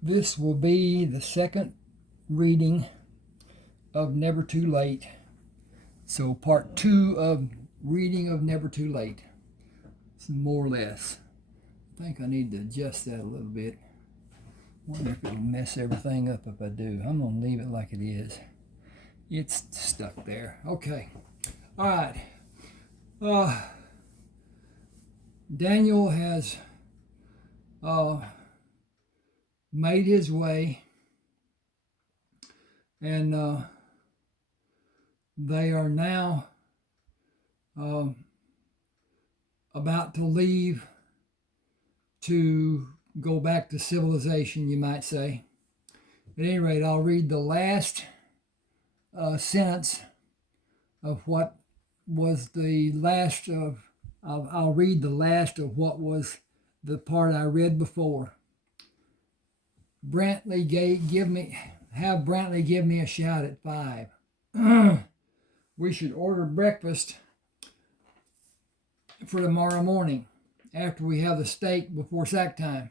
This will be the second reading of Never Too Late. So, part 2 of reading of Never Too Late. More or less. I think I need to adjust that a little bit. Wonder if it'll mess everything up if I do. I'm going to leave it like it is. It's stuck there. Okay. All right. Daniel has made his way, and they are now about to leave to go back to civilization, you might say. At any rate, I'll read the last sentence of what was the last of. I'll read the last of what was the part I read before. Brantley have Brantley give me a shout at 5. We should order breakfast for tomorrow morning after we have the steak before sack time.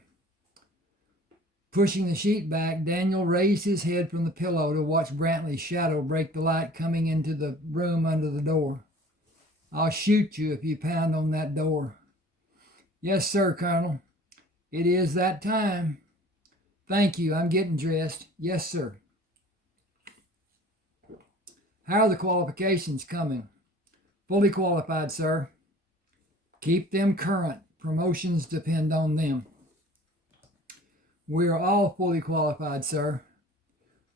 Pushing the sheet back, Daniel raised his head from the pillow to watch Brantley's shadow break the light coming into the room under the door. I'll shoot you if you pound on that door. Yes, sir, Colonel. It is that time. Thank you. I'm getting dressed. Yes, sir. How are the qualifications coming? Fully qualified, sir. Keep them current. Promotions depend on them. We are all fully qualified, sir.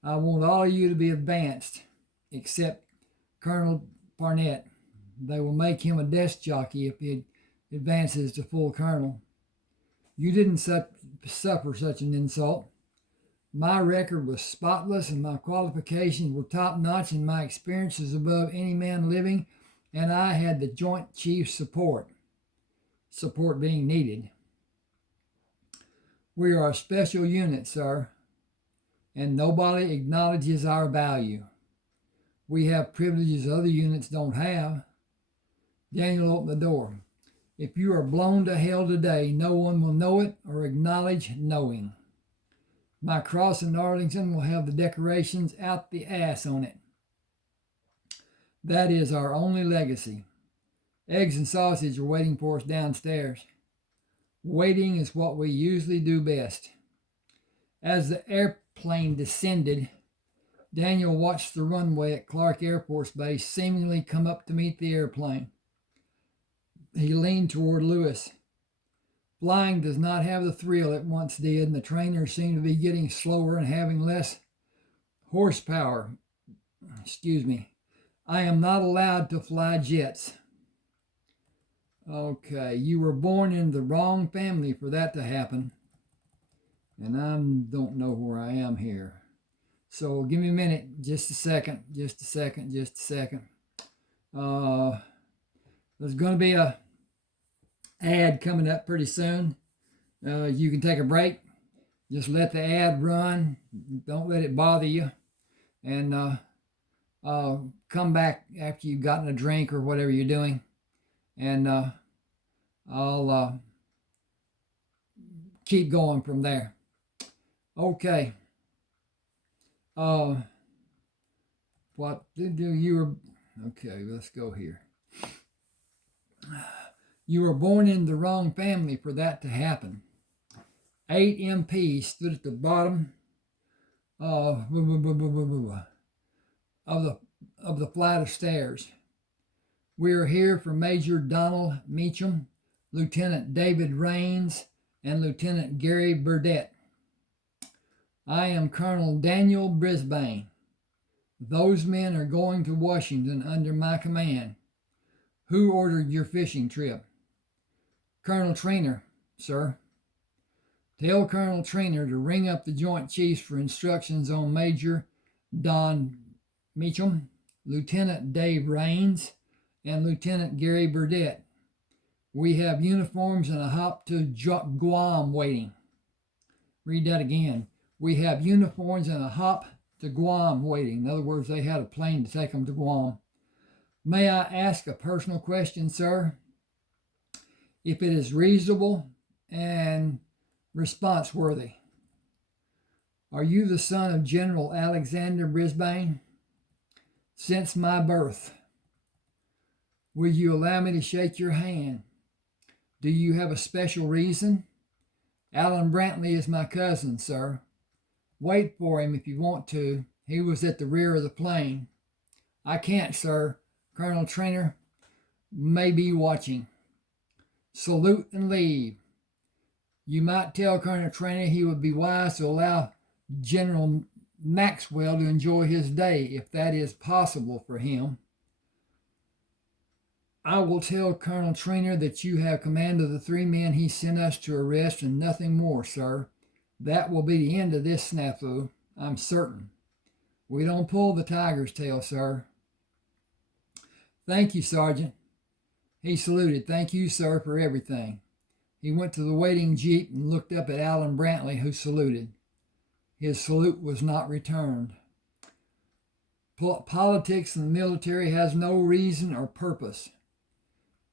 I want all of you to be advanced, except Colonel Barnett. They will make him a desk jockey if he advances to full colonel. You didn't suffer such an insult. My record was spotless and my qualifications were top-notch and my experiences above any man living, and I had the Joint Chief's support being needed. We are a special unit, sir, and nobody acknowledges our value. We have privileges other units don't have. Daniel opened the door. If you are blown to hell today, no one will know it or acknowledge knowing. My cross in Arlington will have the decorations out the ass on it. That is our only legacy. Eggs and sausage are waiting for us downstairs. Waiting is what we usually do best. As the airplane descended, Daniel watched the runway at Clark Air Force Base seemingly come up to meet the airplane. He leaned toward Lewis. Flying does not have the thrill it once did, and the trainers seem to be getting slower and having less horsepower. I am not allowed to fly jets. Okay, you were born in the wrong family for that to happen. And I don't know where I am here. So give me a minute, just a second. There's going to be a ad coming up pretty soon. You can take a break. Just let the ad run. Don't let it bother you. And come back after you've gotten a drink or whatever you're doing. And I'll keep going from there. Okay. What did you were... Okay, let's go here. You were born in the wrong family for that to happen. 8 MPs stood at the bottom of the flight of stairs. We are here for Major Donald Meacham, Lieutenant David Raines, and Lieutenant Gary Burdett. I am Colonel Daniel Brisbane. Those men are going to Washington under my command. Who ordered your fishing trip? Colonel Trainer, sir. Tell Colonel Trainer to ring up the Joint Chiefs for instructions on Major Don Meacham, Lieutenant Dave Raines, and Lieutenant Gary Burdett. We have uniforms and a hop to Guam waiting. Read that again. We have uniforms and a hop to Guam waiting. In other words, they had a plane to take them to Guam. May I ask a personal question, sir? If it is reasonable and response worthy. Are you the son of General Alexander Brisbane? Since my birth. Will you allow me to shake your hand? Do you have a special reason? Alan Brantley is my cousin, sir. Wait for him if you want to. He was at the rear of the plane. I can't, sir. Colonel Trainer may be watching. Salute and leave. You might tell Colonel Trainer he would be wise to allow General Maxwell to enjoy his day, if that is possible for him. I will tell Colonel Trainer that you have command of the 3 men he sent us to arrest and nothing more, sir. That will be the end of this snafu, I'm certain. We don't pull the tiger's tail, sir. Thank you, Sergeant. He saluted. Thank you, sir, for everything. He went to the waiting jeep and looked up at Alan Brantley, who saluted. His salute was not returned. Politics in the military has no reason or purpose.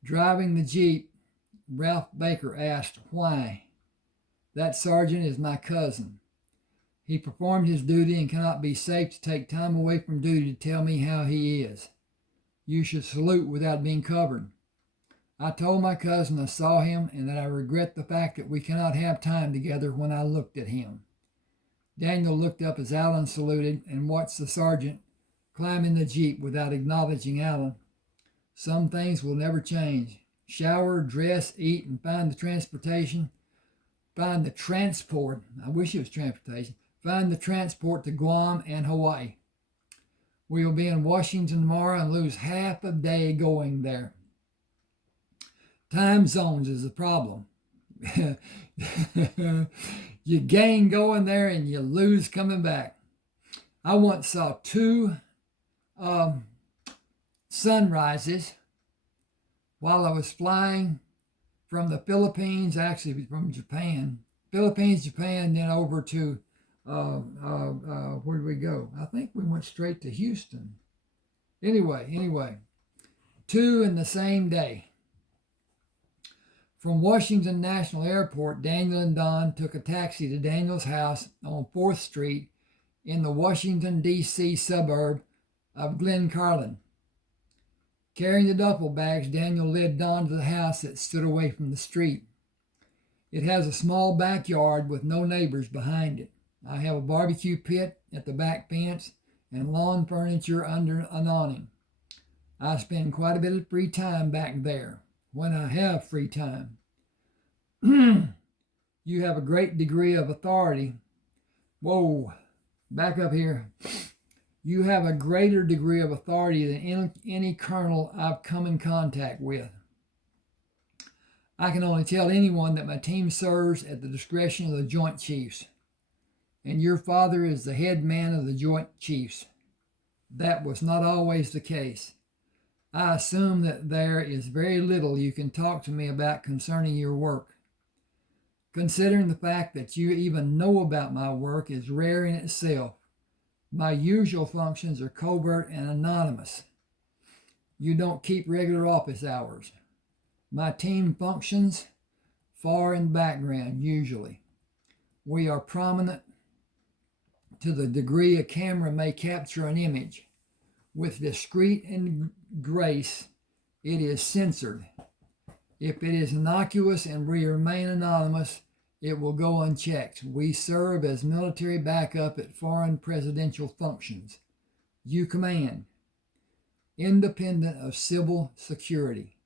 Driving the jeep, Ralph Baker asked, why? That sergeant is my cousin. He performed his duty and cannot be safe to take time away from duty to tell me how he is. You should salute without being covered. I told my cousin I saw him and that I regret the fact that we cannot have time together when I looked at him. Daniel looked up as Alan saluted and watched the sergeant climb in the jeep without acknowledging Alan. Some things will never change. Shower, dress, eat, and find the transportation. Find the transport. I wish it was transportation. Find the transport to Guam and Hawaii. We will be in Washington tomorrow and lose half a day going there. Time zones is a problem. You gain going there and you lose coming back. I once saw 2 sunrises while I was flying from the Philippines, actually from Japan. Philippines, Japan, then over to, where did we go? I think we went straight to Houston. Anyway, 2 in the same day. From Washington National Airport, Daniel and Don took a taxi to Daniel's house on 4th Street in the Washington, D.C. suburb of Glencarlin. Carrying the duffel bags, Daniel led Don to the house that stood away from the street. It has a small backyard with no neighbors behind it. I have a barbecue pit at the back fence and lawn furniture under an awning. I spend quite a bit of free time back there. When I have free time. You have a great degree of authority. Whoa, back up here. You have a greater degree of authority than any colonel I've come in contact with. I can only tell anyone that my team serves at the discretion of the Joint Chiefs, and your father is the head man of the Joint Chiefs. That was not always the case. I assume that there is very little you can talk to me about concerning your work. Considering the fact that you even know about my work is rare in itself. My usual functions are covert and anonymous. You don't keep regular office hours. My team functions far in the background, usually. We are prominent to the degree a camera may capture an image. With discreet and grace, it is censored. If it is innocuous and we remain anonymous, it will go unchecked. We serve as military backup at foreign presidential functions. You command, independent of civil security.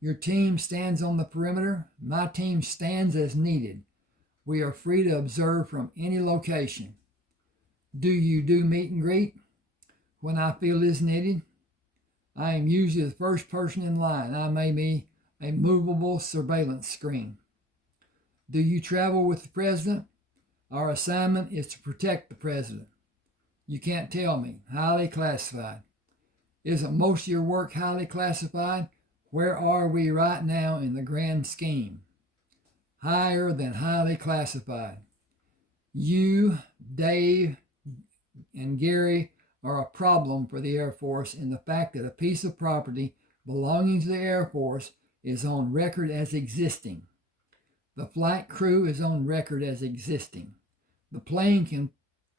Your team stands on the perimeter. My team stands as needed. We are free to observe from any location. Do you do meet and greet? When I feel is needed, I am usually the first person in line. I may be a movable surveillance screen. Do you travel with the president? Our assignment is to protect the president. You can't tell me. Highly classified. Isn't most of your work highly classified? Where are we right now in the grand scheme? Higher than highly classified. You, Dave, and Gary are a problem for the Air Force in the fact that a piece of property belonging to the Air Force is on record as existing. The flight crew is on record as existing. The plane can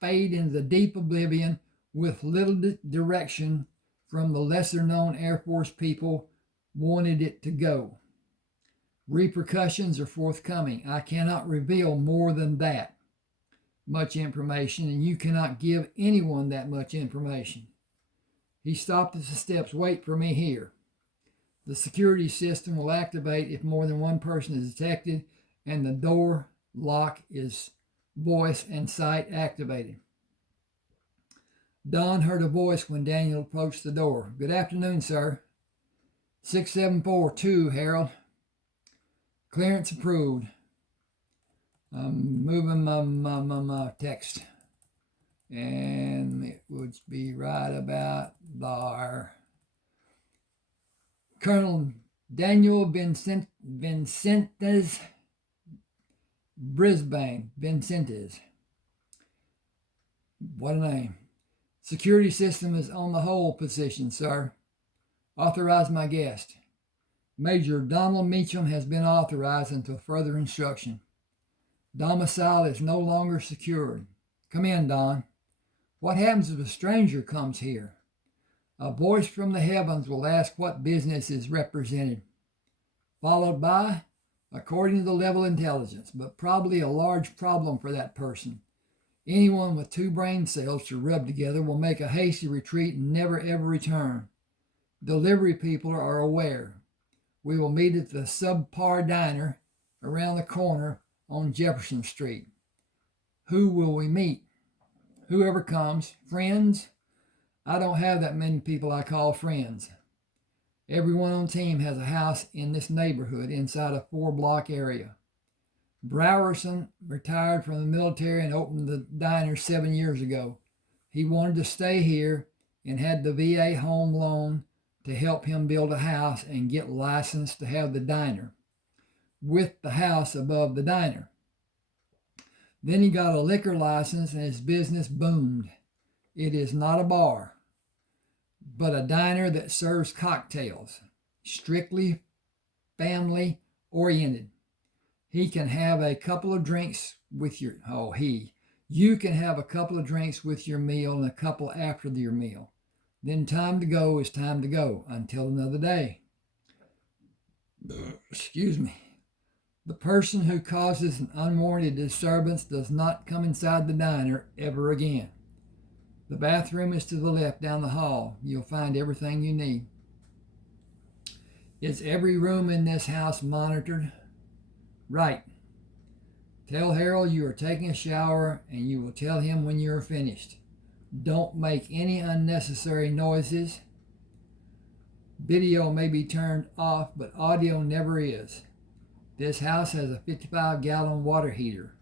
fade into the deep oblivion with little direction from the lesser known Air Force people wanted it to go. Repercussions are forthcoming. I cannot reveal more than that much information, and you cannot give anyone that much information. He stopped at the steps. Wait for me here. The security system will activate if more than one person is detected, and the door lock is voice and sight activated. Don heard a voice when Daniel approached the door. Good afternoon, sir. 6742, Harold. Clearance approved. I'm moving my text. And it would be right about there. Colonel Daniel Vincentes Brisbane. Vincentes. What a name. Security system is on the hold position, sir. Authorize my guest. Major Donald Meacham has been authorized until further instruction. Domicile is no longer secured. Come in, Don. What happens if a stranger comes here? A voice from the heavens will ask what business is represented, followed by, according to the level of intelligence, but probably a large problem for that person. Anyone with two brain cells to rub together will make a hasty retreat and never ever return. Delivery people are aware. We will meet at the Subpar Diner around the corner on Jefferson Street. Who will we meet? Whoever comes. Friends? I don't have that many people I call friends. Everyone on team has a house in this neighborhood inside a 4-block area. Browerson retired from the military and opened the diner 7 years ago. He wanted to stay here and had the VA home loan to help him build a house and get licensed to have the diner, with the house above the diner. Then he got a liquor license and his business boomed. It is not a bar, but a diner that serves cocktails, strictly family oriented. You can have a couple of drinks with your meal and a couple after your meal. Then time to go is time to go until another day. Excuse me. The person who causes an unwarranted disturbance does not come inside the diner ever again. The bathroom is to the left down the hall. You'll find everything you need. Is every room in this house monitored? Right. Tell Harold you are taking a shower and you will tell him when you are finished. Don't make any unnecessary noises. Video may be turned off, but audio never is. This house has a 55-gallon water heater.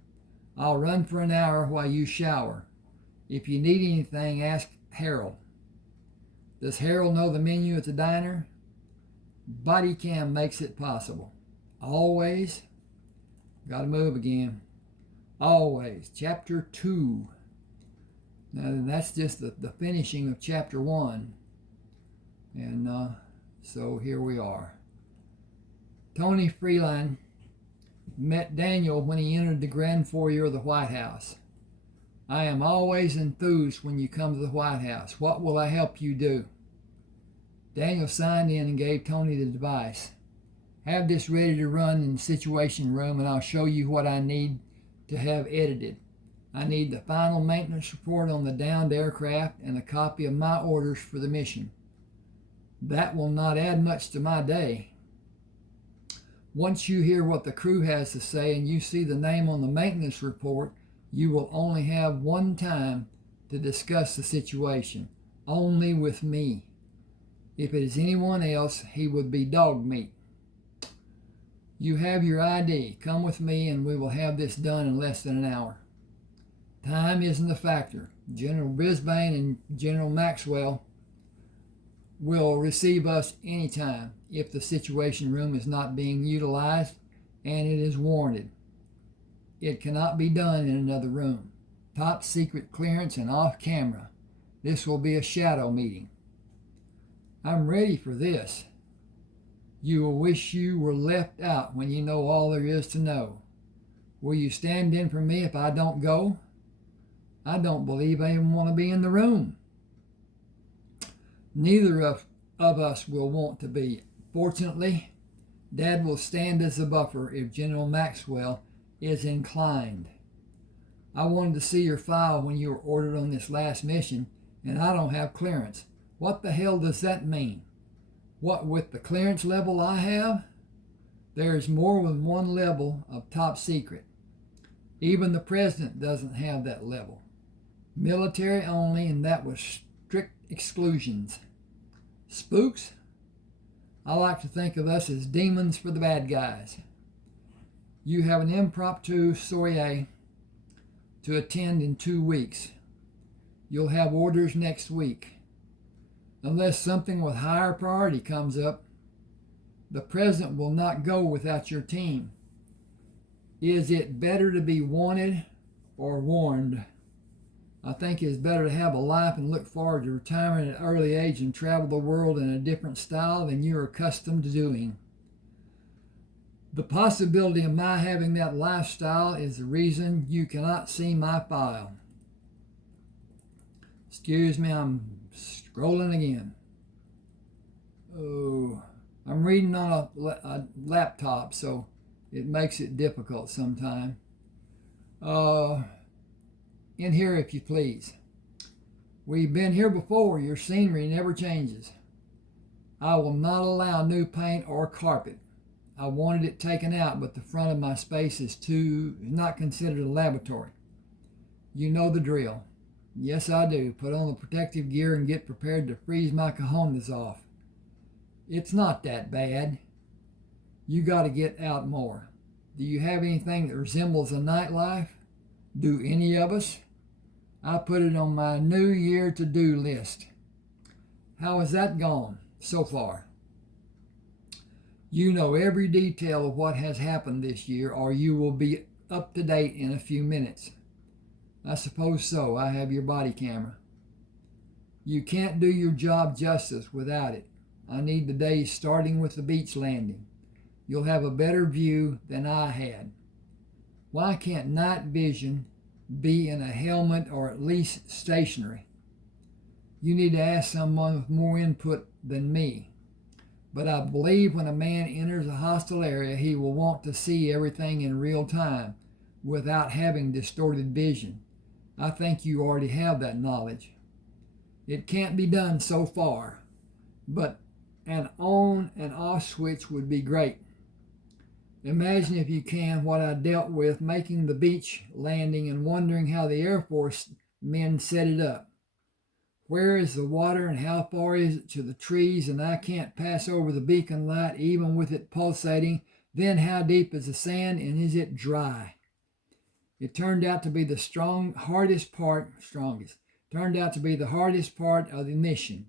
I'll run for an hour while you shower. If you need anything, ask Harold. Does Harold know the menu at the diner? Body cam makes it possible. Always. Got to move again. Always. Chapter 2. Now that's just the finishing of chapter 1. And so here we are. Tony Freeland met Daniel when he entered the grand foyer of the White House. I am always enthused when you come to the White House. What will I help you do? Daniel signed in and gave Tony the device. Have this ready to run in the Situation Room and I'll show you what I need to have edited. I need the final maintenance report on the downed aircraft and a copy of my orders for the mission. That will not add much to my day. Once you hear what the crew has to say and you see the name on the maintenance report, you will only have one time to discuss the situation, only with me. If it is anyone else, he would be dog meat. You have your ID. Come with me and we will have this done in less than an hour. Time isn't a factor. General Brisbane and General Maxwell will receive us anytime if the Situation Room is not being utilized and it is warranted. It cannot be done in another room. Top secret clearance and off camera. This will be a shadow meeting. I'm ready for this. You will wish you were left out when you know all there is to know. Will you stand in for me if I don't go? I don't believe I even want to be in the room. Neither of us will want to be. Fortunately, Dad will stand as a buffer if General Maxwell is inclined. I wanted to see your file when you were ordered on this last mission, and I don't have clearance. What the hell does that mean? What with the clearance level I have? There is more than one level of top secret. Even the president doesn't have that level. Military only, and that was strict exclusions. Spooks? I like to think of us as demons for the bad guys. You have an impromptu soiree to attend in 2 weeks. You'll have orders next week. Unless something with higher priority comes up, the president will not go without your team. Is it better to be wanted or warned? I think it's better to have a life and look forward to retirement at an early age and travel the world in a different style than you're accustomed to doing. The possibility of my having that lifestyle is the reason you cannot see my file. Excuse me, I'm scrolling again. Oh, I'm reading on a laptop, so it makes it difficult sometimes. In here, if you please. We've been here before. Your scenery never changes. I will not allow new paint or carpet. I wanted it taken out, but the front of my space is not considered a laboratory. You know the drill. Yes, I do. Put on the protective gear and get prepared to freeze my cojones off. It's not that bad. You got to get out more. Do you have anything that resembles a nightlife? Do any of us? I put it on my New Year to-do list. How has that gone so far? You know every detail of what has happened this year, or you will be up to date in a few minutes. I suppose so. I have your body camera. You can't do your job justice without it. I need the days starting with the beach landing. You'll have a better view than I had. Why can't night vision be in a helmet or at least stationary? You need to ask someone with more input than me. But I believe when a man enters a hostile area, he will want to see everything in real time without having distorted vision. I think you already have that knowledge. It can't be done so far, but an on and off switch would be great. Imagine, if you can, what I dealt with making the beach landing and wondering how the Air Force men set it up. Where is the water and how far is it to the trees, and I can't pass over the beacon light even with it pulsating. Then how deep is the sand and is it dry? It turned out to be the hardest part of the mission.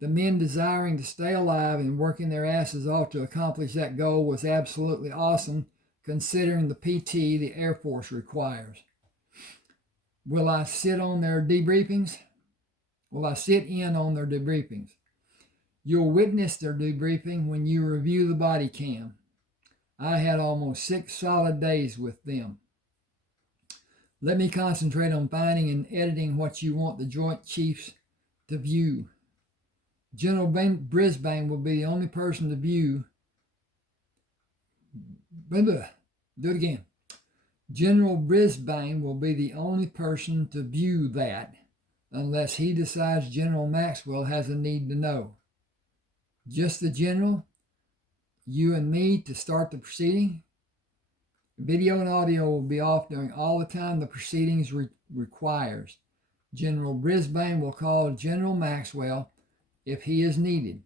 The men desiring to stay alive and working their asses off to accomplish that goal was absolutely awesome, considering the PT the Air Force requires. Will I sit in on their debriefings? You'll witness their debriefing when you review the body cam. I had almost 6 solid days with them. Let me concentrate on finding and editing what you want the Joint Chiefs to view. General Brisbane will be the only person to view. Do it again. General Brisbane will be the only person to view that, unless he decides General Maxwell has a need to know. Just the general, you and me to start the proceeding. Video and audio will be off during all the time the proceedings requires. General Brisbane will call General Maxwell if he is needed.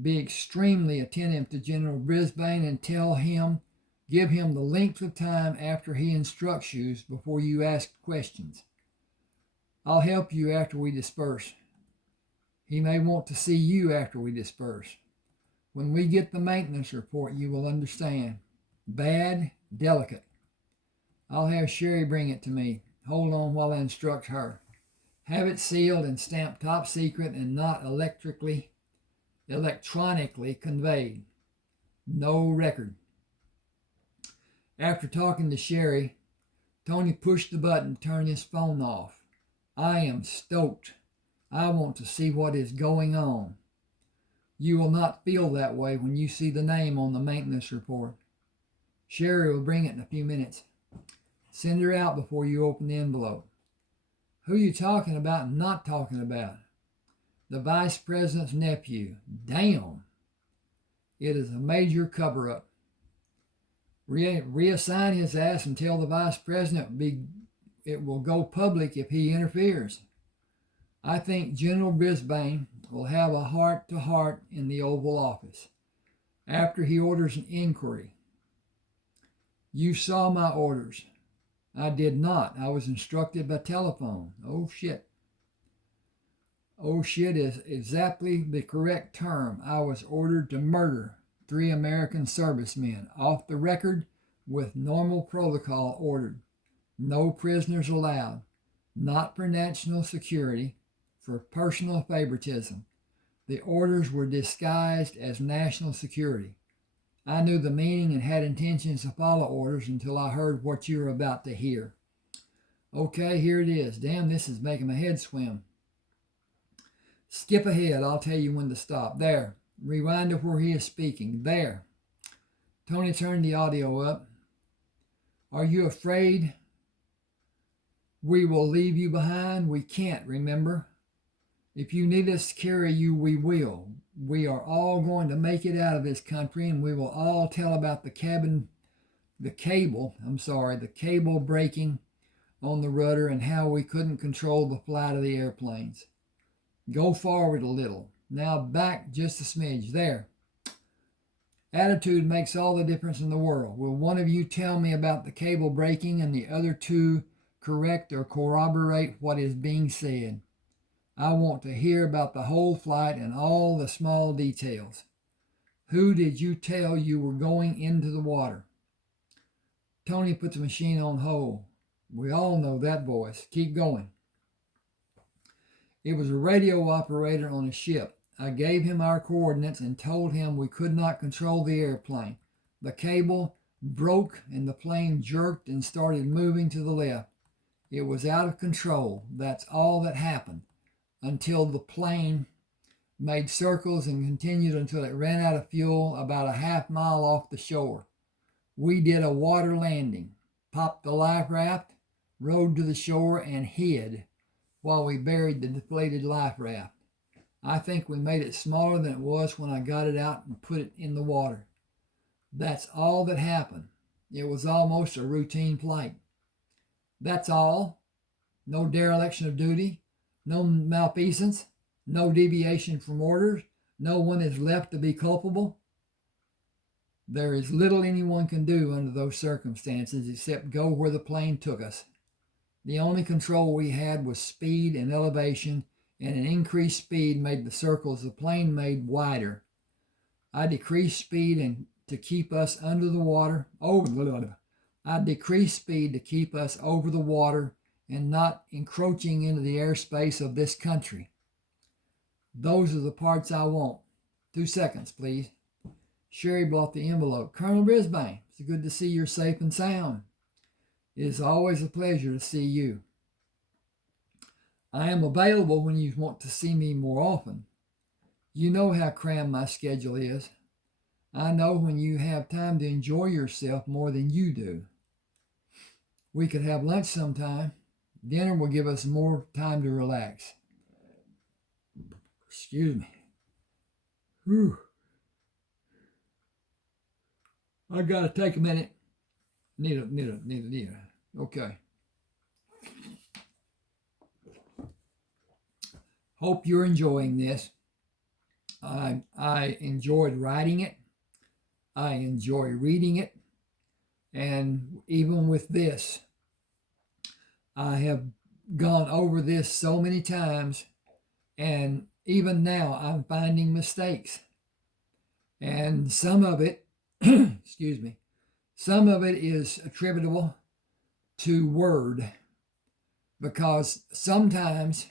Be extremely attentive to General Brisbane and give him the length of time after he instructs you before you ask questions. I'll help you after we disperse. He may want to see you after we disperse. When we get the maintenance report, you will understand. Bad, delicate. I'll have Sherry bring it to me. Hold on while I instruct her. Have it sealed and stamped top secret and not electronically conveyed. No record. After talking to Sherry, Tony pushed the button to turn his phone off. I am stoked. I want to see what is going on. You will not feel that way when you see the name on the maintenance report. Sherry will bring it in a few minutes. Send her out before you open the envelope. Who are you talking about and not talking about? The vice president's nephew. Damn. It is a major cover-up. Reassign his ass and tell the vice president it will go public if he interferes. I think General Brisbane will have a heart-to-heart in the Oval Office after he orders an inquiry. You saw my orders. I did not. I was instructed by telephone. Oh, shit. Oh, shit is exactly the correct term. I was ordered to murder 3 American servicemen off the record with normal protocol ordered. No prisoners allowed. Not for national security, for personal favoritism. The orders were disguised as national security. I knew the meaning and had intentions to follow orders until I heard what you were about to hear. Okay, here it is. Damn, this is making my head swim. Skip ahead. I'll tell you when to stop. There. Rewind to where he is speaking. There. Tony turned the audio up. Are you afraid we will leave you behind? We can't, remember? If you need us to carry you, we will. We are all going to make it out of this country, and we will all tell about the cable breaking on the rudder and how we couldn't control the flight of the airplanes. Go forward a little. Now back just a smidge. There. Attitude makes all the difference in the world. Will one of you tell me about the cable breaking and the other two correct or corroborate what is being said? I want to hear about the whole flight and all the small details. Who did you tell you were going into the water? Tony put the machine on hold. We all know that voice. Keep going. It was a radio operator on a ship. I gave him our coordinates and told him we could not control the airplane. The cable broke and the plane jerked and started moving to the left. It was out of control. That's all that happened. Until the plane made circles and continued until it ran out of fuel about a half mile off the shore. We did a water landing, popped the life raft, rode to the shore, and hid while we buried the deflated life raft. I think we made it smaller than it was when I got it out and put it in the water. That's all that happened. It was almost a routine flight. That's all. No dereliction of duty. No malfeasance, no deviation from orders, no one is left to be culpable. There is little anyone can do under those circumstances except go where the plane took us. The only control we had was speed and elevation, and an increased speed made the circles the plane made wider. I decreased speed to keep us under the water. I decreased speed to keep us over the water and not encroaching into the airspace of this country. Those are the parts I want. 2 seconds, please. Sherry brought the envelope. Colonel Brisbane, it's good to see you're safe and sound. It is always a pleasure to see you. I am available when you want to see me more often. You know how crammed my schedule is. I know when you have time to enjoy yourself more than you do. We could have lunch sometime. Dinner will give us more time to relax. Excuse me. Whew. I gotta take a minute. Need a. Okay. Hope you're enjoying this. I enjoyed writing it. I enjoy reading it. And even with this, I have gone over this so many times, and even now I'm finding mistakes. And some of it, excuse me, some of it is attributable to word, because sometimes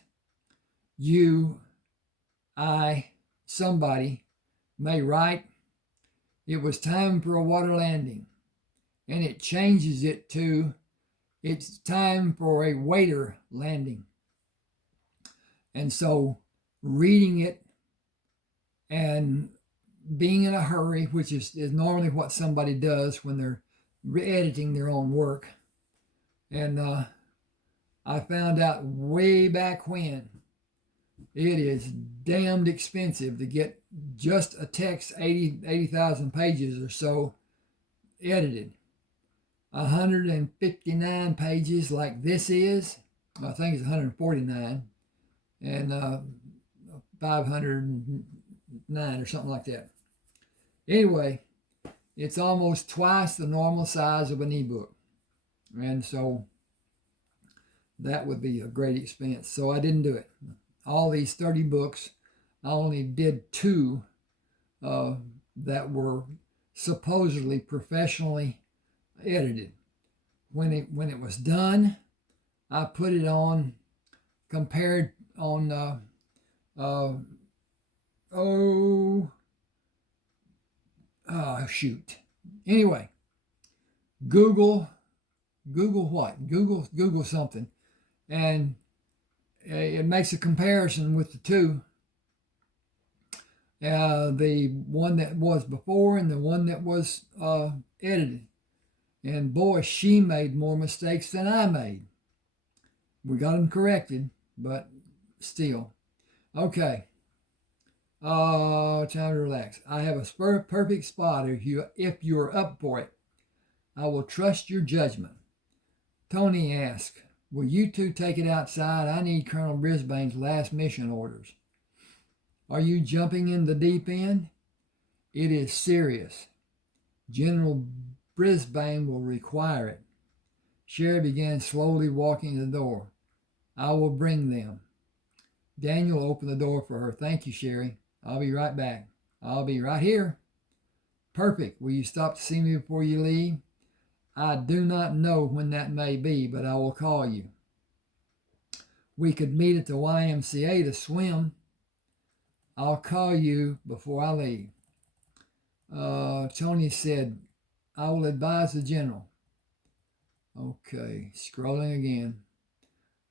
somebody may write, it was time for a water landing, and it changes it to, It's time for a waiter landing. And so reading it and being in a hurry, which is normally what somebody does when they're editing their own work. And I found out way back when it is damned expensive to get just a text 80,000 pages or so edited. 159 pages like this is, I think it's 149, and 509 or something like that. Anyway, it's almost twice the normal size of an ebook. And so that would be a great expense. So I didn't do it. All these 30 books, I only did 2 that were supposedly professionally edited. When it was done, I put it on, compared on, shoot. Anyway, Google what? Google something. And it makes a comparison with the 2. The one that was before and the one that was edited. And boy, she made more mistakes than I made. We got them corrected, but still. Okay. Time to relax. I have a perfect spot if you're up for it. I will trust your judgment. Tony asked, will you 2 take it outside? I need Colonel Brisbane's last mission orders. Are you jumping in the deep end? It is serious. General Brisbane will require it. Sherry began slowly walking to the door. I will bring them. Daniel opened the door for her. Thank you, Sherry. I'll be right back. I'll be right here. Perfect. Will you stop to see me before you leave? I do not know when that may be, but I will call you. We could meet at the YMCA to swim. I'll call you before I leave. Tony said, I will advise the general. Okay, scrolling again.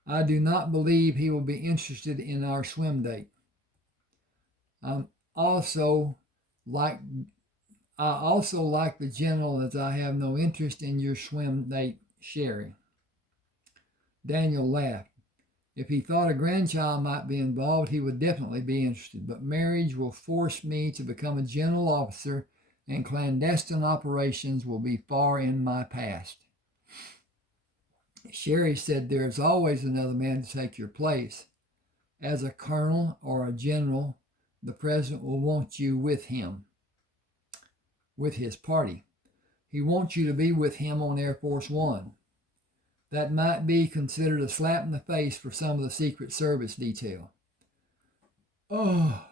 I do not believe he will be interested in our swim date. I also like the general, as I have no interest in your swim date, Sherry. Daniel laughed. If he thought a grandchild might be involved, he would definitely be interested. But marriage will force me to become a general officer, and clandestine operations will be far in my past. Sherry said there is always another man to take your place. As a colonel or a general, the president will want you with him, with his party. He wants you to be with him on Air Force One. That might be considered a slap in the face for some of the Secret Service detail. Oh,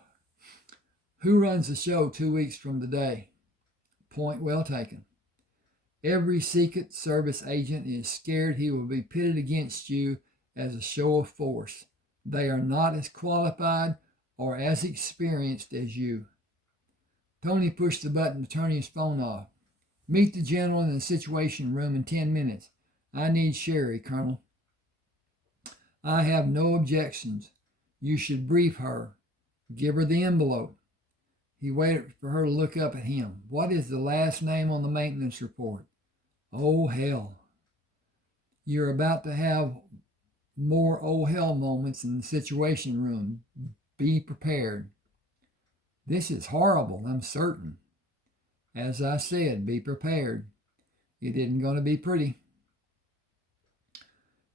who runs the show 2 weeks from today? Point well taken. Every Secret Service agent is scared he will be pitted against you as a show of force. They are not as qualified or as experienced as you. Tony pushed the button to turn his phone off. Meet the general in the Situation Room in 10 minutes. I need Sherry, Colonel. I have no objections. You should brief her. Give her the envelope. He waited for her to look up at him. What is the last name on the maintenance report? Oh, hell. You're about to have more oh, hell moments in the Situation Room. Be prepared. This is horrible, I'm certain. As I said, be prepared. It isn't going to be pretty.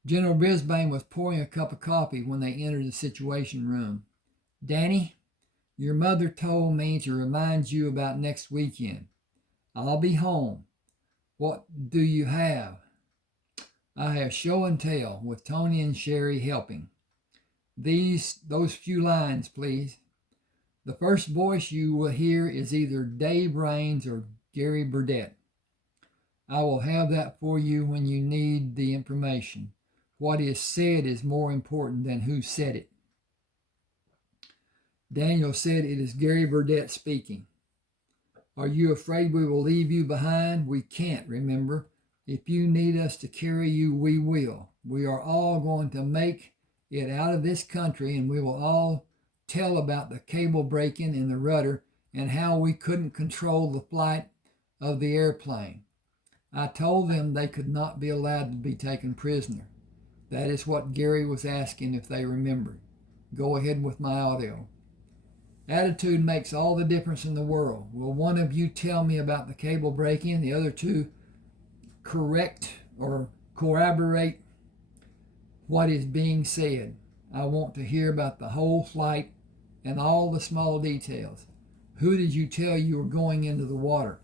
General Brisbane was pouring a cup of coffee when they entered the Situation Room. Danny, your mother told me to remind you about next weekend. I'll be home. What do you have? I have show and tell with Tony and Sherry helping. Those few lines, please. The first voice you will hear is either Dave Raines or Gary Burdett. I will have that for you when you need the information. What is said is more important than who said it. Daniel said it is Gary Burdett speaking. Are you afraid we will leave you behind? We can't, remember. If you need us to carry you, we will. We are all going to make it out of this country, and we will all tell about the cable breaking in the rudder and how we couldn't control the flight of the airplane. I told them they could not be allowed to be taken prisoner. That is what Gary was asking if they remembered. Go ahead with my audio. Attitude makes all the difference in the world. Will one of you tell me about the cable breaking and the other two correct or corroborate what is being said? I want to hear about the whole flight and all the small details. Who did you tell you were going into the water?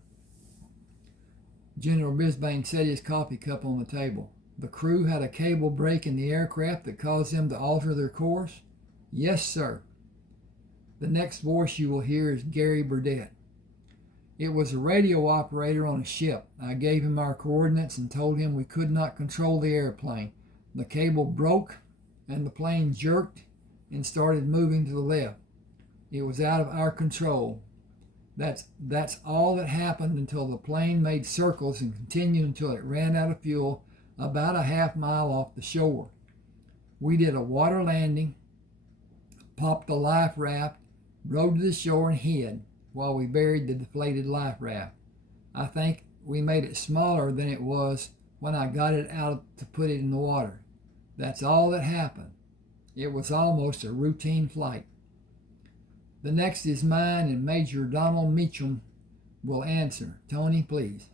General Brisbane set his coffee cup on the table. The crew had a cable break in the aircraft that caused them to alter their course? Yes, sir. The next voice you will hear is Gary Burdett. It was a radio operator on a ship. I gave him our coordinates and told him we could not control the airplane. The cable broke and the plane jerked and started moving to the left. It was out of our control. That's all that happened until the plane made circles and continued until it ran out of fuel about a half mile off the shore. We did a water landing, popped the life raft, rode to the shore and hid while we buried the deflated life raft. I think we made it smaller than it was when I got it out to put it in the water. That's all that happened. It was almost a routine flight. The next is mine, and Major Donald Meacham will answer. Tony, please.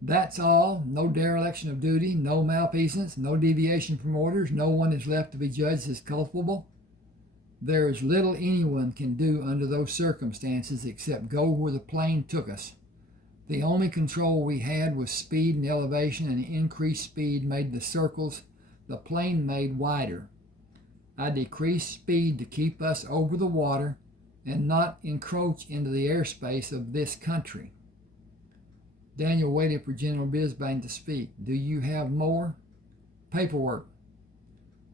That's all. No dereliction of duty, no malfeasance, no deviation from orders. No one is left to be judged as culpable. There is little anyone can do under those circumstances except go where the plane took us. The only control we had was speed and elevation, and the increased speed made the circles the plane made wider. I decreased speed to keep us over the water and not encroach into the airspace of this country. Daniel waited for General Brisbane to speak. Do you have more? Paperwork.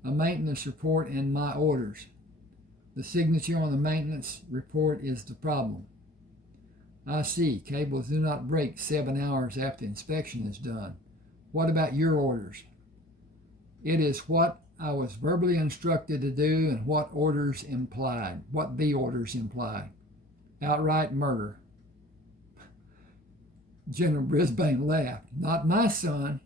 A maintenance report and my orders. The signature on the maintenance report is the problem. I see. Cables do not break 7 hours after inspection is done. What about your orders? It is what I was verbally instructed to do and what the orders implied. Outright murder. General Brisbane laughed. Not my son.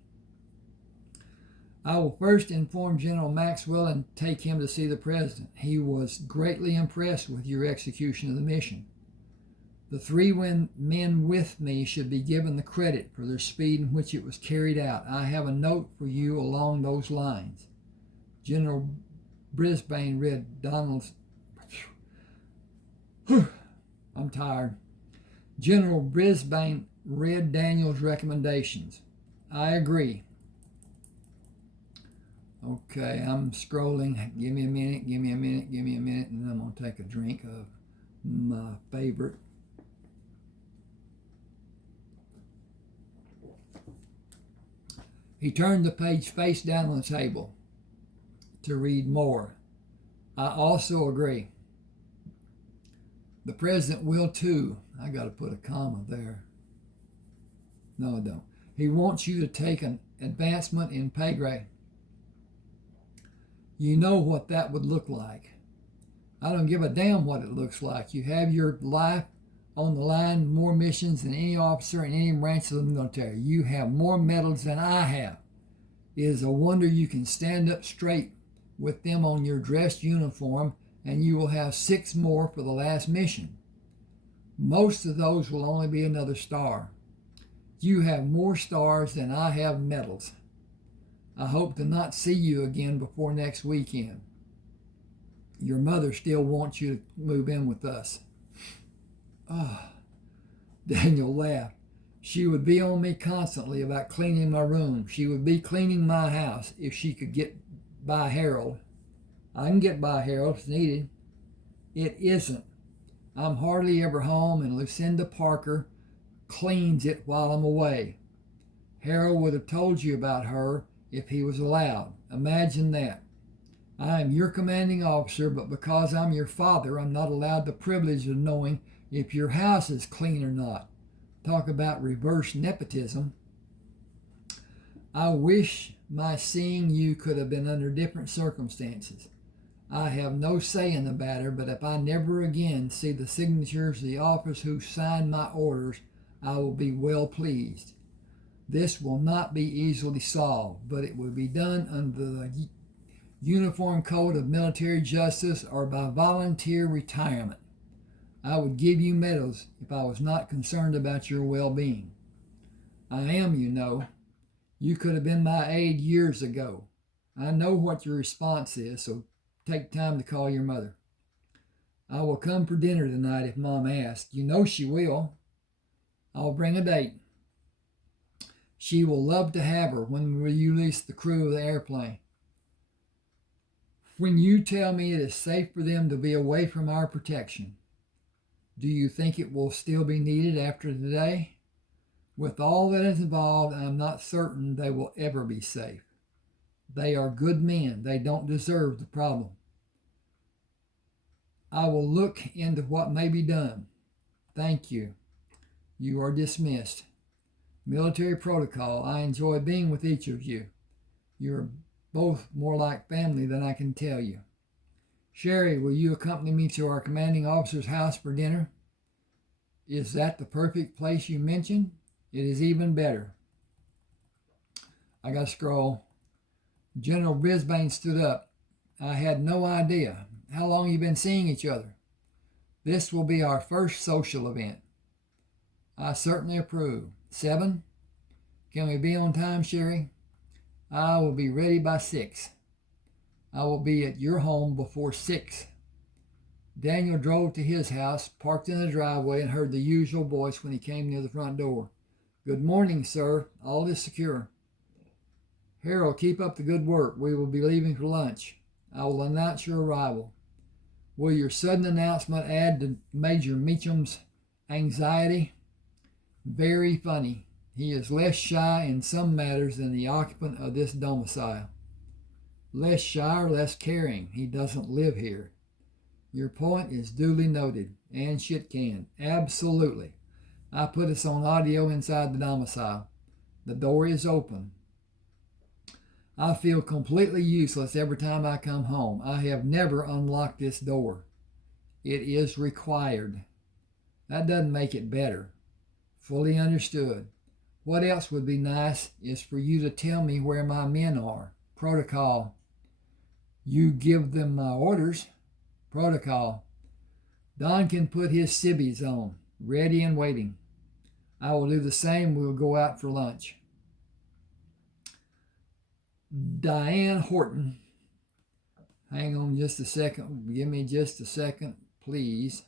I will first inform General Maxwell and take him to see the President. He was greatly impressed with your execution of the mission. The 3 men with me should be given the credit for their speed in which it was carried out. I have a note for you along those lines. General Brisbane read Donald's... I'm tired. General Brisbane read Daniel's recommendations. I agree. Okay, I'm scrolling. Give me a minute, and then I'm going to take a drink of my favorite. He turned the page face down on the table to read more. I also agree. The President will too. I got to put a comma there. No, I don't. He wants you to take an advancement in pay grade. You know what that would look like. I don't give a damn what it looks like. You have your life on the line, more missions than any officer in any branch of the military. You have more medals than I have. It is a wonder you can stand up straight with them on your dress uniform, and you will have 6 more for the last mission. Most of those will only be another star. You have more stars than I have medals. I hope to not see you again before next weekend. Your mother still wants you to move in with us. Daniel laughed. She would be on me constantly about cleaning my room. She would be cleaning my house if she could get by Harold. I can get by Harold if needed. It isn't. I'm hardly ever home, and Lucinda Parker cleans it while I'm away. Harold would have told you about her if he was allowed. Imagine that. I am your commanding officer, but because I'm your father, I'm not allowed the privilege of knowing if your house is clean or not. Talk about reverse nepotism. I wish my seeing you could have been under different circumstances. I have no say in the matter, but if I never again see the signatures of the officers who signed my orders, I will be well pleased. This will not be easily solved, but it will be done under the Uniform Code of Military Justice or by volunteer retirement. I would give you medals if I was not concerned about your well-being. I am, you know. You could have been my aide years ago. I know what your response is, so take time to call your mother. I will come for dinner tonight if Mom asks. You know she will. I'll bring a date. She will love to have her when we release the crew of the airplane. When you tell me it is safe for them to be away from our protection, do you think it will still be needed after today? With all that is involved, I am not certain they will ever be safe. They are good men. They don't deserve the problem. I will look into what may be done. Thank you. You are dismissed. Military protocol. I enjoy being with each of you. You are both more like family than I can tell you. Sherry, will you accompany me to our commanding officer's house for dinner? Is that the perfect place you mentioned? It is even better. I got to scroll. General Brisbane stood up. I had no idea. How long have you been seeing each other? This will be our first social event. I certainly approve. 7? Can we be on time, Sherry? I will be ready by 6. I will be at your home before 6. Daniel drove to his house, parked in the driveway, and heard the usual voice when he came near the front door. Good morning, sir. All is secure. Harold, keep up the good work. We will be leaving for lunch. I will announce your arrival. Will your sudden announcement add to Major Meacham's anxiety? Very funny. He is less shy in some matters than the occupant of this domicile. Less shy or less caring. He doesn't live here. Your point is duly noted. And shit can. Absolutely. I put us on audio inside the domicile. The door is open. I feel completely useless every time I come home. I have never unlocked this door. It is required. That doesn't make it better. Fully understood. What else would be nice is for you to tell me where my men are. Protocol. You give them my orders. Protocol. Don can put his civvies on, ready and waiting. I will do the same. We'll go out for lunch. Diane Horton. Hang on just a second. Give me just a second, please.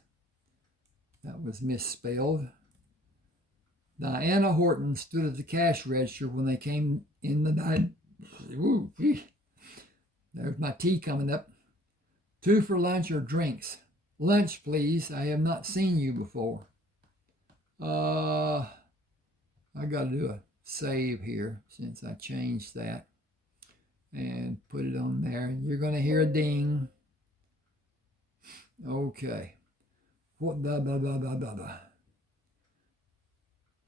That was misspelled. Diana Horton stood at the cash register when they came in the night. Ooh, there's my tea coming up. 2 for lunch or drinks? Lunch, please. I have not seen you before. I got to do a save here since I changed that and put it on there. You're going to hear a ding. Okay. What? Blah, blah, blah, blah, blah, blah.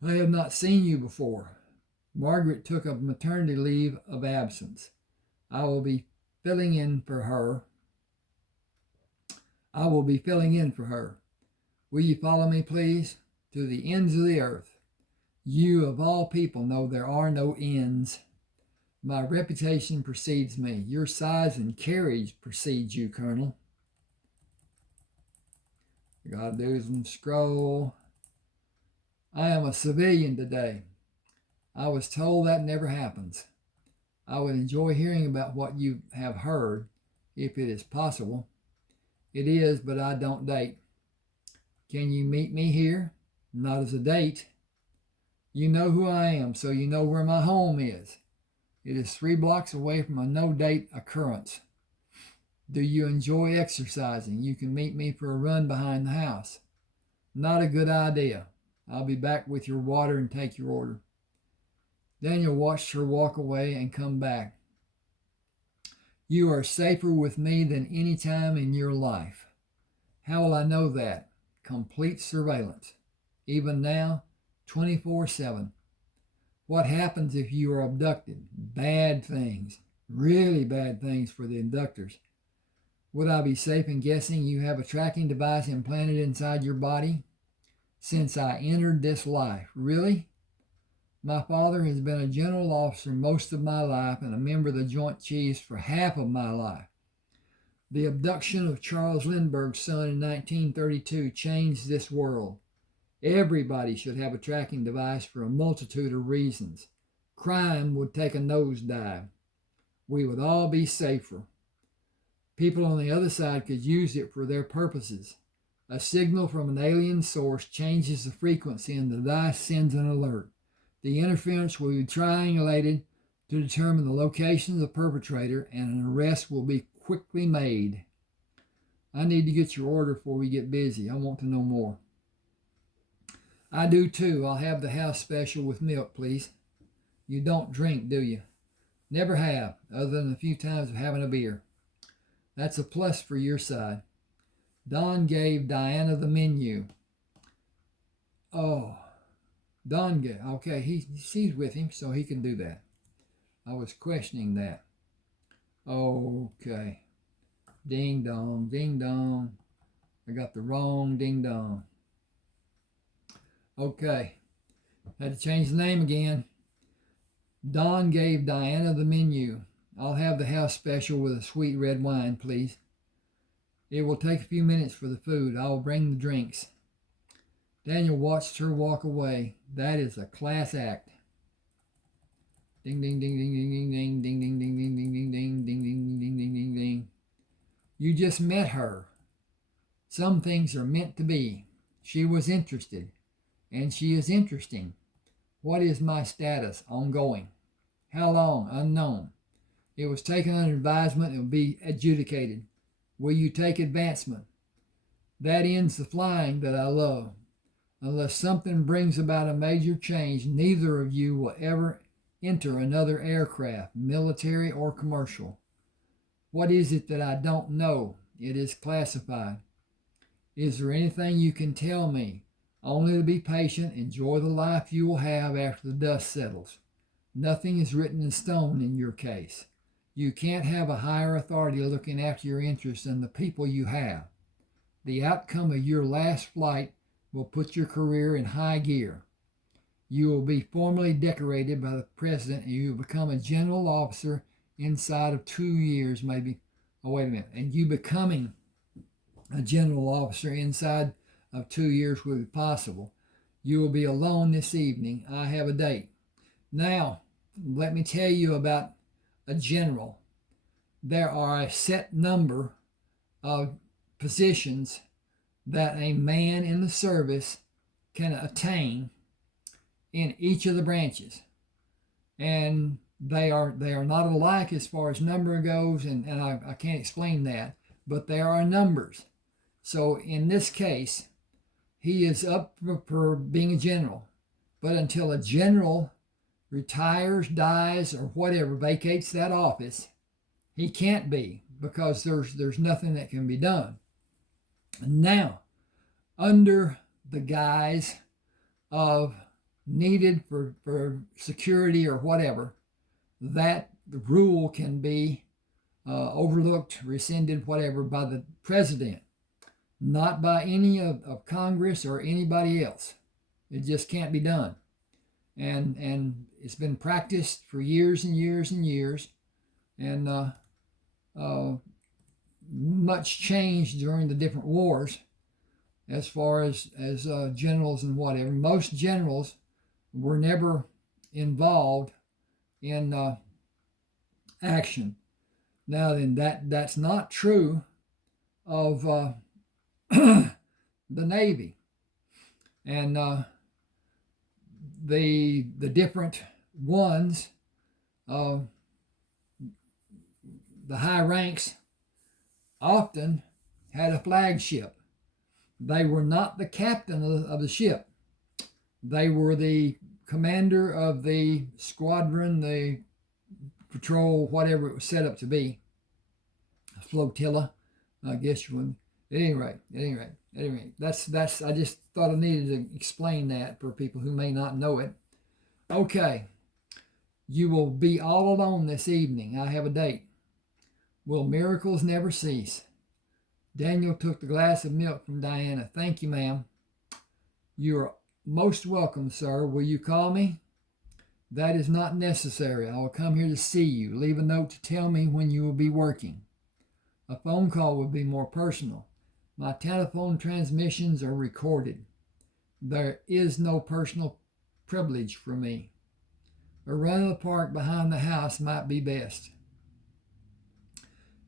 I have not seen you before. Margaret took a maternity leave of absence. I will be filling in for her. Will you follow me, please? To the ends of the earth. You, of all people, know there are no ends. My reputation precedes me. Your size and carriage precedes you, Colonel. I gotta do some scroll. I am a civilian today. I was told that never happens. I would enjoy hearing about what you have heard, if it is possible. It is, but I don't date. Can you meet me here? Not as a date. You know who I am, so you know where my home is. It is 3 blocks away from a no-date occurrence. Do you enjoy exercising? You can meet me for a run behind the house. Not a good idea. I'll be back with your water and take your order. Daniel watched her walk away and come back. You are safer with me than any time in your life. How will I know that? Complete surveillance. Even now, 24/7. What happens if you are abducted? Bad things, really bad things for the abductors. Would I be safe in guessing you have a tracking device implanted inside your body? Since I entered this life. Really? My father has been a general officer most of my life and a member of the Joint Chiefs for half of my life. The abduction of Charles Lindbergh's son in 1932 changed this world. Everybody should have a tracking device for a multitude of reasons. Crime would take a nosedive. We would all be safer. People on the other side could use it for their purposes. A signal from an alien source changes the frequency and the device sends an alert. The interference will be triangulated to determine the location of the perpetrator, and an arrest will be quickly made. I need to get your order before we get busy. I want to know more. I do too. I'll have the house special with milk, please. You don't drink, do you? Never have, other than a few times of having a beer. That's a plus for your side. Don gave Diana the menu. Oh, Don gave, okay, she's with him, so he can do that. I was questioning that. Okay. Ding dong, ding dong. I got the wrong ding dong. Okay. Had to change the name again. Don gave Diana the menu. I'll have the house special with a sweet red wine, please. It will take a few minutes for the food. I will bring the drinks. Daniel watched her walk away. That is a class act. Ding ding ding ding ding ding ding ding ding ding ding ding ding ding ding ding ding ding ding. You just met her. Some things are meant to be. She was interested, and she is interesting. What is my status? Ongoing. How long? Unknown. It was taken under advisement and will be adjudicated. Will you take advancement? That ends the flying that I love. Unless something brings about a major change, neither of you will ever enter another aircraft, military or commercial. What is it that I don't know? It is classified. Is there anything you can tell me? Only to be patient, enjoy the life you will have after the dust settles. Nothing is written in stone in your case. You can't have a higher authority looking after your interests than the people you have. The outcome of your last flight will put your career in high gear. You will be formally decorated by the president and you will become a general officer inside of 2 years, maybe. Oh, wait a minute. And you becoming a general officer inside of 2 years will be possible. You will be alone this evening. I have a date. Now, let me tell you about a general. There are a set number of positions that a man in the service can attain in each of the branches. And they are not alike as far as number goes, and I can't explain that, but there are numbers. So in this case, he is up for being a general. But until a general retires, dies, or whatever, vacates that office, he can't be, because there's nothing that can be done. Now, under the guise of needed for security or whatever, that the rule can be overlooked, rescinded, whatever, by the president, not by any of Congress or anybody else. It just can't be done. And it's been practiced for years and years and years, and much changed during the different wars as far as generals and whatever. Most generals were never involved in action. Now then, that's not true of the Navy. And the different ones, the high ranks often had a flagship. They were not the captain of the ship. They were the commander of the squadron, the patrol, whatever it was set up to be. A flotilla, I guess you would. At any rate, that's. I just thought I needed to explain that for people who may not know it. Okay, You will be all alone this evening. I have a date. Will miracles never cease? Daniel took the glass of milk from Diana. Thank you, ma'am. You are most welcome, sir. Will you call me? That is not necessary. I will come here to see you. Leave a note to tell me when you will be working. A phone call would be more personal. My telephone transmissions are recorded. There is no personal privilege for me. A run in the park behind the house might be best.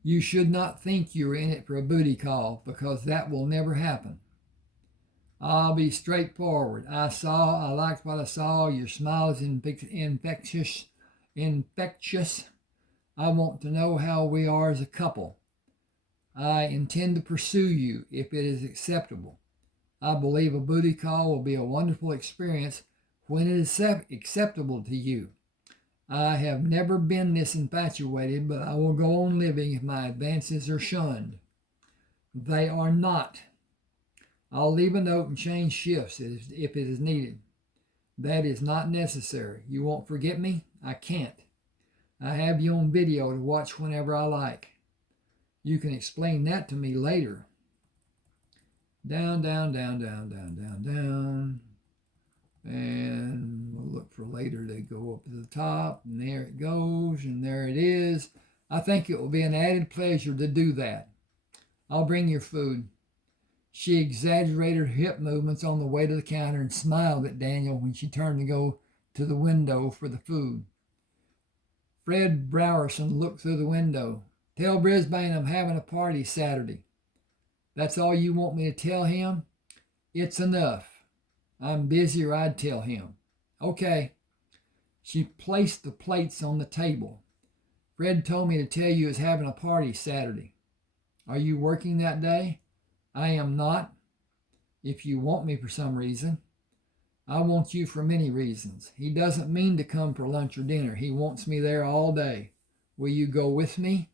You should not think you are in it for a booty call, because that will never happen. I'll be straightforward. I liked what I saw. Your smile is infectious. I want to know how we are as a couple. I intend to pursue you if it is acceptable. I believe a booty call will be a wonderful experience when it is acceptable to you. I have never been this infatuated, but I will go on living if my advances are shunned. They are not. I'll leave a note and change shifts if it is needed. That is not necessary. You won't forget me? I can't. I have you on video to watch whenever I like. You can explain that to me later. Down, down, down, down, down, down, down. And we'll look for later to go up to the top. And there it goes. And there it is. I think it will be an added pleasure to do that. I'll bring your food. She exaggerated her hip movements on the way to the counter and smiled at Daniel when she turned to go to the window for the food. Fred Browerson looked through the window. Tell Brisbane I'm having a party Saturday. That's all you want me to tell him? It's enough. I'm busy or I'd tell him. Okay. She placed the plates on the table. Fred told me to tell you he's having a party Saturday. Are you working that day? I am not. If you want me for some reason. I want you for many reasons. He doesn't mean to come for lunch or dinner. He wants me there all day. Will you go with me?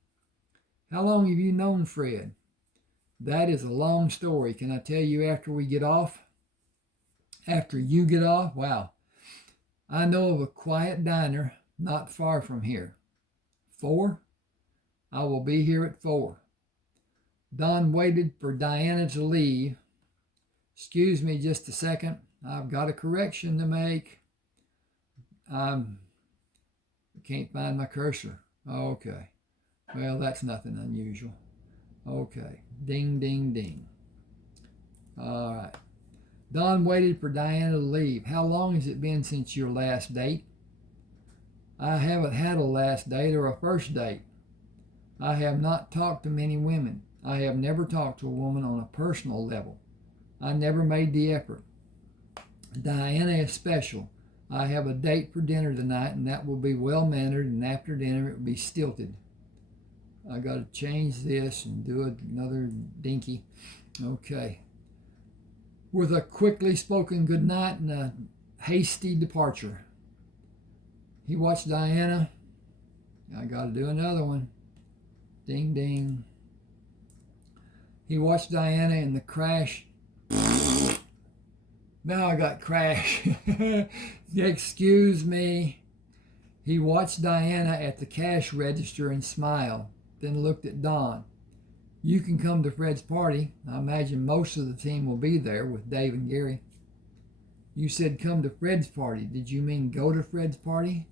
How long have you known Fred? That is a long story. Can I tell you after we get off? After you get off? Wow. I know of a quiet diner not far from here. 4? I will be here at 4. Don waited for Diana to leave. Excuse me just a second. I've got a correction to make. I can't find my cursor. Okay. Well, that's nothing unusual. Okay. Ding, ding, ding. All right. Don waited for Diana to leave. How long has it been since your last date? I haven't had a last date or a first date. I have not talked to many women. I have never talked to a woman on a personal level. I never made the effort. Diana is special. I have a date for dinner tonight, and that will be well-mannered, and after dinner it will be stilted. I got to change this and do another dinky. Okay. With a quickly spoken goodnight and a hasty departure. He watched Diana. I got to do another one. Ding, ding. He watched Diana in the crash. Now I got crash. Excuse me. He watched Diana at the cash register and smiled, then looked at Don. You can come to Fred's party. I imagine most of the team will be there with Dave and Gary. You said come to Fred's party. Did you mean go to Fred's party?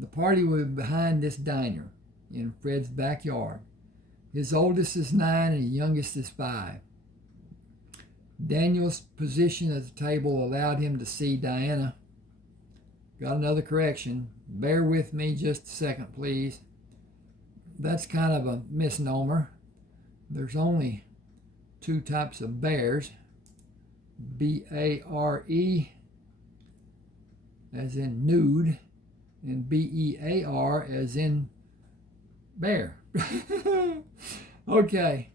The party will be behind this diner in Fred's backyard. His oldest is 9 and his youngest is 5. Daniel's position at the table allowed him to see Diana. Got another correction. Bear with me just a second, please. That's kind of a misnomer. There's only 2 types of bears. B-A-R-E, as in nude, and B-E-A-R, as in bear. Okay.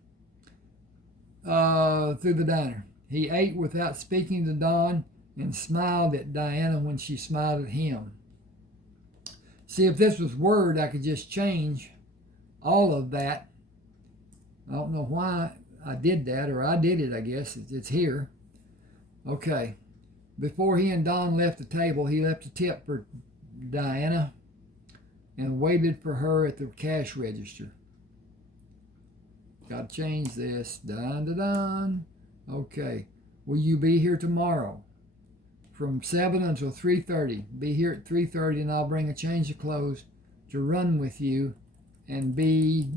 Through the diner. He ate without speaking to Don and smiled at Diana when she smiled at him. See, if this was Word, I could just change all of that. I don't know why I did that, or I did it, I guess. It's here. Okay. Before he and Don left the table, he left a tip for Diana. and waited for her at the cash register. Got to change this. Dun, dun, dun. Okay. Will you be here tomorrow from 7 until 3:30? Be here at 3:30 and I'll bring a change of clothes to run with you and be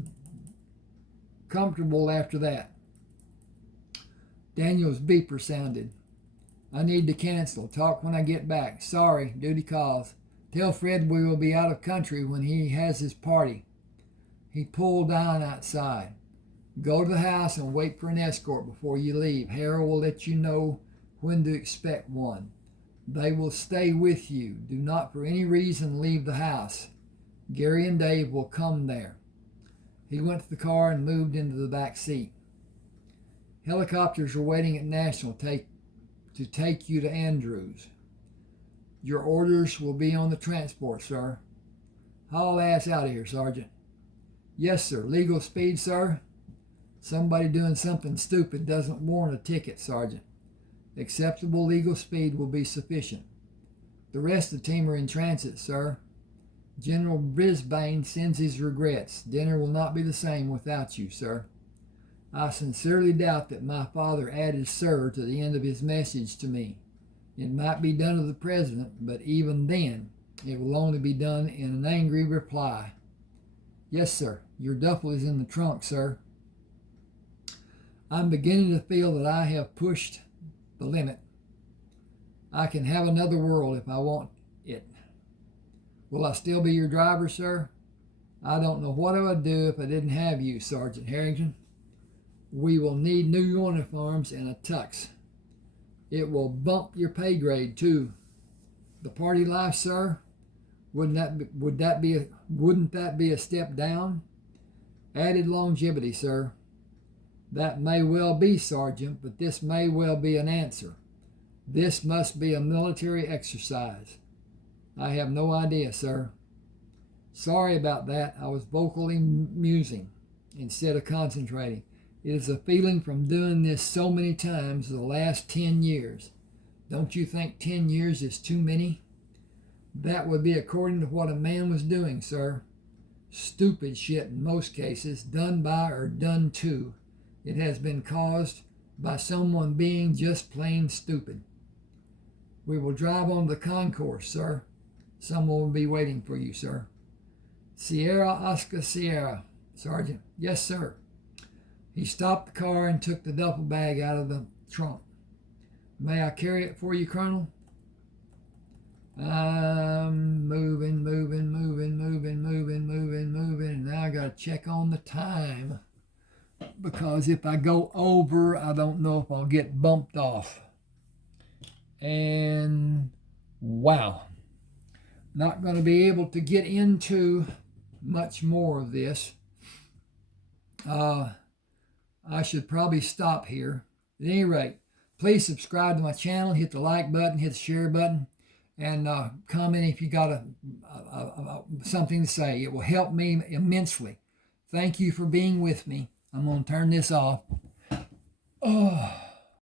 comfortable after that. Daniel's beeper sounded. I need to cancel. Talk when I get back. Sorry, duty calls. Tell Fred we will be out of country when he has his party. He pulled down outside. Go to the house and wait for an escort before you leave. Harold will let you know when to expect one. They will stay with you. Do not for any reason leave the house. Gary and Dave will come there. He went to the car and moved into the back seat. Helicopters are waiting at National to take you to Andrews. Your orders will be on the transport, sir. Haul ass out of here, Sergeant. Yes, sir. Legal speed, sir? Somebody doing something stupid doesn't warrant a ticket, Sergeant. Acceptable legal speed will be sufficient. The rest of the team are in transit, sir. General Brisbane sends his regrets. Dinner will not be the same without you, sir. I sincerely doubt that my father added sir to the end of his message to me. It might be done to the president, but even then, it will only be done in an angry reply. Yes, sir. Your duffel is in the trunk, sir. I'm beginning to feel that I have pushed the limit. I can have another world if I want it. Will I still be your driver, sir? I don't know what I would do if I didn't have you, Sergeant Harrington. We will need new uniforms and a tux. It will bump your pay grade, too. The party life, sir? Wouldn't that be a step down? Added longevity, sir. That may well be, Sergeant, but this may well be an answer. This must be a military exercise. I have no idea, sir. Sorry about that. I was vocally musing instead of concentrating. It is a feeling from doing this so many times the last 10 years. Don't you think 10 years is too many? That would be according to what a man was doing, sir. Stupid shit in most cases, done by or done to. It has been caused by someone being just plain stupid. We will drive on the concourse, sir. Someone will be waiting for you, sir. Sierra Oscar Sierra, Sergeant. Yes, sir. He stopped the car and took the duffel bag out of the trunk. May I carry it for you, Colonel? I'm moving. And now I got to check on the time. Because if I go over, I don't know if I'll get bumped off. And wow. Not going to be able to get into much more of this. I should probably stop here. At any rate, please subscribe to my channel, hit the like button, hit the share button, and comment if you got something to say. It will help me immensely. Thank you for being with me. I'm going to turn this off. Oh.